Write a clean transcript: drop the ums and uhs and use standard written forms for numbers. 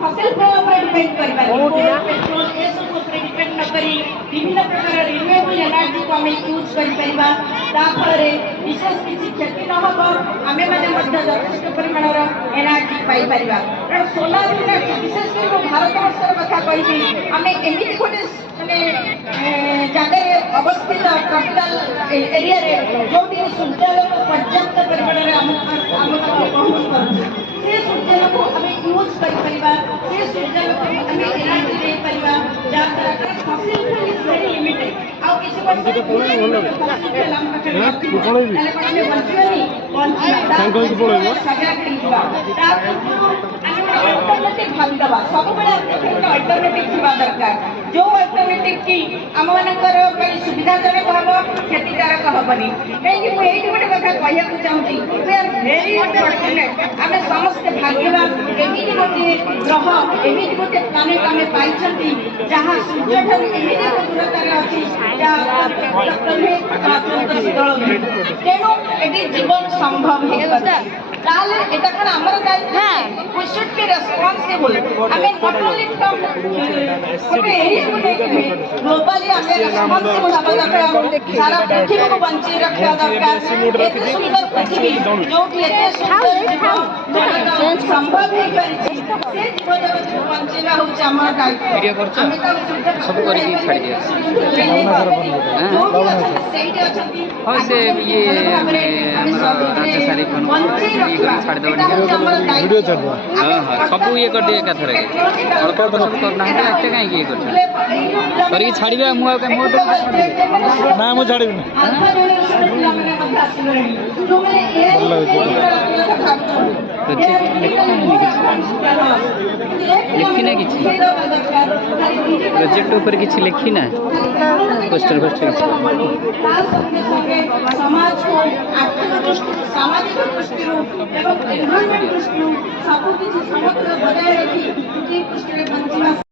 फसिल फ्यूल पर डिपेंड करबा पेट्रोल ये सब पर डिपेंड न करी विभिन्न प्रकार रिन्यूएबल एनर्जी को हम यूज कर परिबा ता फलरे विशेष किसी क्षति न हो आमे माने मध्य यथेष्ट परिमाण एनर्जी पाई परिबा कारण सोलार एनर्जी विशेष कर भारत वर्षर कथा कहि आमे एमिति गोटे माने जगह अवस्थित कैपिटल एरिया रे जोटी सूर्यालोक पर्याप्त परिमाण रे हम पहुंच करू से सूर्यालोक आमे यूज कर परिबा से सूर्यालोक आमे एनर्जी दे परिबा जात्रा फसिल फ्यूल इज वेरी लिमिटेड आ किसी वर्ष जो अल्टरनेटिव की आम मानकर सुविधाजनक हम क्षतिकारक हेनी कहीं मुझे गोटे कथा कहूँ चाहूँगी वी आर भेरी फॉर्चुनेट आम समस्ते भाग्यवान एमती गोटे ग्रह एमती गोटे प्लानेट आम पाई जहाँ सूर्य ठार एमती दूरतार अच्छी तेणु ये जीवन संभव এটা কোন আমার দায়িত্ব we should be responsible আমি not only from কোন এরিয়া को देखिए ग्लोबली हमें responsible হওয়া দরকার সারা পৃথিবীকে বঞ্চিয়ে রাখা দরকার এত সুন্দর পৃথিবী যোটি এত সুন্দর সম্ভব হই পারিছি সে জীবজগতকে বঞ্চিবা হচ্ছে আমার দায়িত্ব ভিডিও করছ আমি তো সব করি ছাড়ি দিও সেইটা অছন্তি हां से ये हमरा राज्य सारी फोन छाड़ दो वीडियो छाड़ दो हां हां सब ये कर दिए कथरे अल्प अल्प सब करना है एते काई की कर करी छाड़िबे मु के मो ना मु छाड़िबे लिखी ना किछि प्रोजेक्ट ऊपर किछि लिखी ना पोस्टर पोस्टर समाज को आर्थिक दृष्टि सामाजिक दृष्टि एवं एनवायरमेंट दृष्टि सब किछि समग्र बजाय रखी दृष्टि बंचिबा